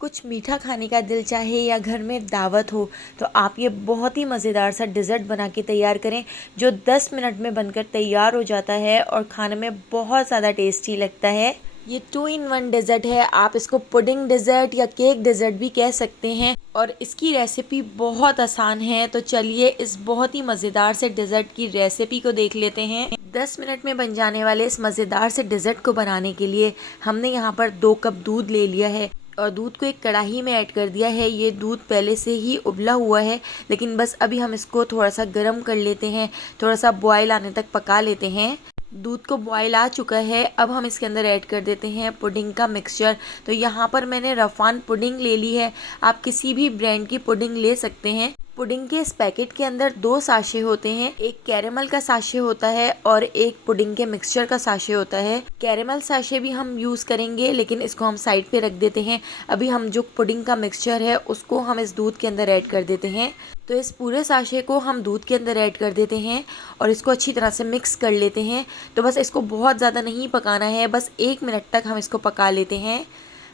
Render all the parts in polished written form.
कुछ मीठा खाने का दिल चाहे या घर में दावत हो तो आप ये बहुत ही मज़ेदार सा डिज़र्ट बना के तैयार करें जो 10 मिनट में बनकर तैयार हो जाता है और खाने में बहुत ज़्यादा टेस्टी लगता है। ये 2 in 1 डिज़र्ट है। आप इसको पुडिंग डिज़र्ट या केक डिज़र्ट भी कह सकते हैं और इसकी रेसिपी बहुत आसान है। तो चलिए इस बहुत ही मज़ेदार से डिज़र्ट की रेसिपी को देख लेते हैं। 10 मिनट में बन जाने वाले इस मज़ेदार से डिज़र्ट को बनाने के लिए हमने यहाँ पर 2 कप दूध ले लिया है और दूध को एक कढ़ाई में ऐड कर दिया है। ये दूध पहले से ही उबला हुआ है, लेकिन बस अभी हम इसको थोड़ा सा गर्म कर लेते हैं, थोड़ा सा बॉयल आने तक पका लेते हैं। दूध को बॉयल आ चुका है। अब हम इसके अंदर ऐड कर देते हैं पुडिंग का मिक्सचर। तो यहाँ पर मैंने रफान पुडिंग ले ली है। आप किसी भी ब्रांड की पुडिंग ले सकते हैं। पुडिंग के इस पैकेट के अंदर 2 साशे होते हैं, एक कैरेमल का साशे होता है और एक पुडिंग के मिक्सचर का साशे होता है। कैरेमल साशे भी हम यूज़ करेंगे, लेकिन इसको हम साइड पे रख देते हैं। अभी हम जो पुडिंग का मिक्सचर है उसको हम इस दूध के अंदर ऐड कर देते हैं। तो इस पूरे साशे को हम दूध के अंदर ऐड कर देते हैं और इसको अच्छी तरह से मिक्स कर लेते हैं। तो बस इसको बहुत ज़्यादा नहीं पकाना है, बस 1 मिनट तक हम इसको पका लेते हैं।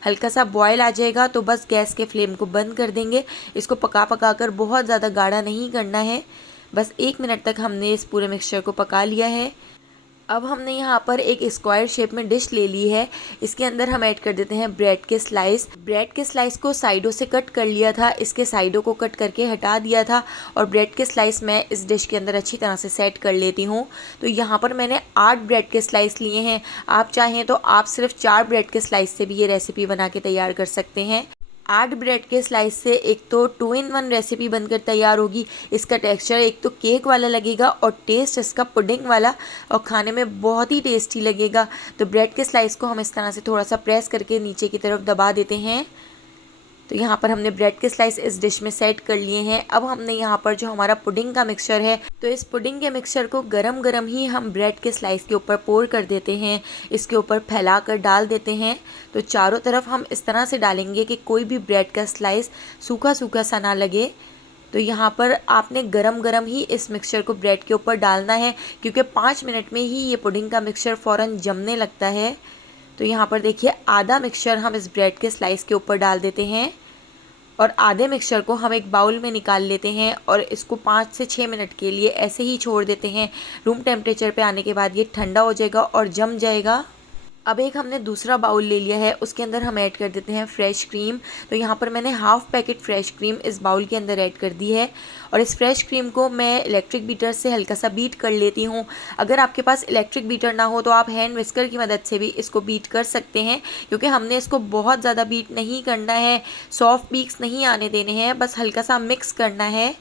हल्का सा बॉयल आ जाएगा तो बस गैस के फ्लेम को बंद कर देंगे। इसको पका पका कर बहुत ज़्यादा गाढ़ा नहीं करना है। बस 1 मिनट तक हमने इस पूरे मिक्सचर को पका लिया है। अब हमने यहाँ पर एक स्क्वायर शेप में डिश ले ली है। इसके अंदर हम ऐड कर देते हैं ब्रेड के स्लाइस। ब्रेड के स्लाइस को साइडों से कट कर लिया था, इसके साइडों को कट करके हटा दिया था और ब्रेड के स्लाइस मैं इस डिश के अंदर अच्छी तरह से सेट कर लेती हूँ। तो यहाँ पर मैंने 8 ब्रेड के स्लाइस लिए हैं। आप चाहें तो आप सिर्फ 4 ब्रेड के स्लाइस से भी ये रेसिपी बना के तैयार कर सकते हैं। 8 ब्रेड के स्लाइस से एक तो 2 in 1 रेसिपी बनकर तैयार होगी। इसका टेक्सचर एक तो केक वाला लगेगा और टेस्ट इसका पुडिंग वाला, और खाने में बहुत ही टेस्टी लगेगा। तो ब्रेड के स्लाइस को हम इस तरह से थोड़ा सा प्रेस करके नीचे की तरफ दबा देते हैं। तो यहाँ पर हमने ब्रेड के स्लाइस इस डिश में सेट कर लिए हैं। अब हमने यहाँ पर जो हमारा पुडिंग का मिक्सचर है, तो इस पुडिंग के मिक्सचर को गरम गरम ही हम ब्रेड के स्लाइस के ऊपर पोर कर देते हैं। इसके ऊपर फैला कर डाल देते हैं। तो चारों तरफ हम इस तरह से डालेंगे कि कोई भी ब्रेड का स्लाइस सूखा सूखा सा ना लगे। तो यहाँ पर आपने गरम गरम ही इस मिक्सचर को ब्रेड के ऊपर डालना है, क्योंकि 5 मिनट में ही ये पुडिंग का मिक्सचर फ़ौरन जमने लगता है। तो यहाँ पर देखिए आधा मिक्सचर हम इस ब्रेड के स्लाइस के ऊपर डाल देते हैं और आधे मिक्सचर को हम एक बाउल में निकाल लेते हैं और इसको 5 से 6 मिनट के लिए ऐसे ही छोड़ देते हैं। रूम टेम्परेचर पे आने के बाद ये ठंडा हो जाएगा और जम जाएगा। अब एक हमने दूसरा बाउल ले लिया है, उसके अंदर हम ऐड कर देते हैं फ्रेश क्रीम। तो यहाँ पर मैंने हाफ़ पैकेट फ्रेश क्रीम इस बाउल के अंदर ऐड कर दी है और इस फ्रेश क्रीम को मैं इलेक्ट्रिक बीटर से हल्का सा बीट कर लेती हूँ। अगर आपके पास इलेक्ट्रिक बीटर ना हो तो आप हैंड विस्कर की मदद से भी इसको बीट कर सकते हैं, क्योंकि हमने इसको बहुत ज़्यादा बीट नहीं करना है, सॉफ्ट पीक्स नहीं आने देने हैं, बस हल्का सा मिक्स करना है।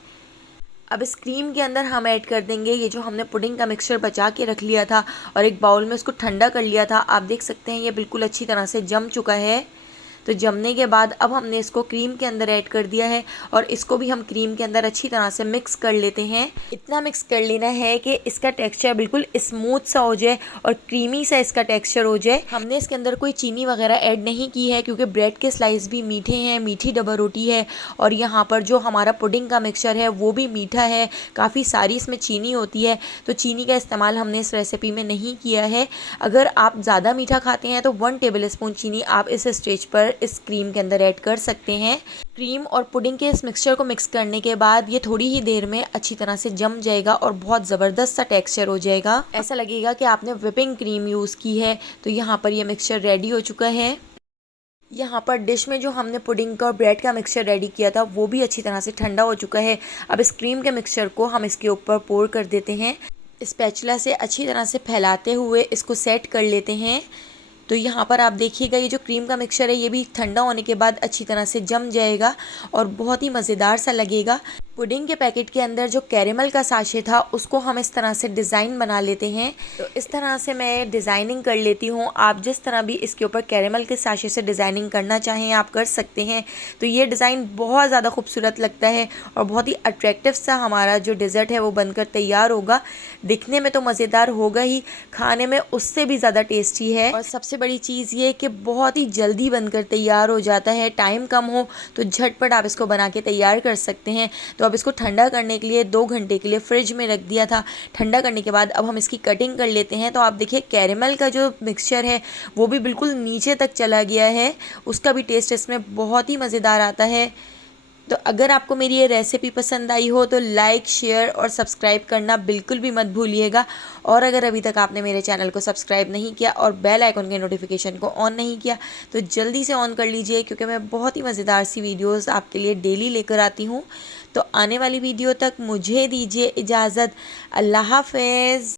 अब इस क्रीम के अंदर हम ऐड कर देंगे ये जो हमने पुडिंग का मिक्सचर बचा के रख लिया था और एक बाउल में उसको ठंडा कर लिया था। आप देख सकते हैं ये बिल्कुल अच्छी तरह से जम चुका है। तो जमने के बाद अब हमने इसको क्रीम के अंदर ऐड कर दिया है और इसको भी हम क्रीम के अंदर अच्छी तरह से मिक्स कर लेते हैं। इतना मिक्स कर लेना है कि इसका टेक्सचर बिल्कुल स्मूथ सा हो जाए और क्रीमी सा इसका टेक्सचर हो जाए। हमने इसके अंदर कोई चीनी वगैरह ऐड नहीं की है, क्योंकि ब्रेड के स्लाइस भी मीठे हैं, मीठी डबल रोटी है और यहाँ पर जो हमारा पुडिंग का मिक्सचर है वो भी मीठा है, काफ़ी सारी इसमें चीनी होती है। तो चीनी का इस्तेमाल हमने इस रेसिपी में नहीं किया है। अगर आप ज़्यादा मीठा खाते हैं तो 1 टेबल स्पून चीनी आप इस स्टेज पर इस क्रीम के अंदर ऐड कर सकते हैं। क्रीम और पुडिंग के इस मिक्सचर को मिक्स करने के बाद ये थोड़ी ही देर में अच्छी तरह से जम जाएगा और बहुत ज़बरदस्त सा टेक्सचर हो जाएगा। ऐसा लगेगा कि आपने व्हिपिंग क्रीम यूज़ की है। तो यहाँ पर ये मिक्सचर रेडी हो चुका है। यहाँ पर डिश में जो हमने पुडिंग का और ब्रेड का मिक्सचर रेडी किया था वो भी अच्छी तरह से ठंडा हो चुका है। अब इस क्रीम के मिक्सचर को हम इसके ऊपर पोर कर देते हैं। स्पैचुला से अच्छी तरह से फैलाते हुए इसको सेट कर लेते हैं। तो यहाँ पर आप देखिएगा ये जो क्रीम का मिक्सचर है ये भी ठंडा होने के बाद अच्छी तरह से जम जाएगा और बहुत ही मज़ेदार सा लगेगा। पुडिंग के पैकेट के अंदर जो कैरेमल का साशे था उसको हम इस तरह से डिज़ाइन बना लेते हैं। तो इस तरह से मैं डिज़ाइनिंग कर लेती हूँ। आप जिस तरह भी इसके ऊपर कैरेमल के साशे से डिज़ाइनिंग करना चाहें आप कर सकते हैं। तो ये डिज़ाइन बहुत ज़्यादा खूबसूरत लगता है और बहुत ही अट्रैक्टिव सा हमारा जो डिज़र्ट है वो बनकर तैयार होगा। दिखने में तो मज़ेदार होगा ही, खाने में उससे भी ज़्यादा टेस्टी है। और सबसे बड़ी चीज़ ये कि बहुत ही जल्दी बनकर तैयार हो जाता है। टाइम कम हो तो झटपट आप इसको बना के तैयार कर सकते हैं। तो तो अब इसको ठंडा करने के लिए 2 घंटे के लिए फ्रिज में रख दिया था। ठंडा करने के बाद अब हम इसकी कटिंग कर लेते हैं। तो आप देखिए कैरेमल का जो मिक्सचर है वो भी बिल्कुल नीचे तक चला गया है, उसका भी टेस्ट इसमें बहुत ही मज़ेदार आता है। तो अगर आपको मेरी ये रेसिपी पसंद आई हो तो लाइक, शेयर और सब्सक्राइब करना बिल्कुल भी मत भूलिएगा। और अगर अभी तक आपने मेरे चैनल को सब्सक्राइब नहीं किया और बेल आइकन के नोटिफिकेशन को ऑन नहीं किया तो जल्दी से ऑन कर लीजिए, क्योंकि मैं बहुत ही मज़ेदार सी वीडियोस आपके लिए डेली लेकर आती हूँ। तो आने वाली वीडियो तक मुझे दीजिए इजाज़त। अल्लाह हाफ़िज़।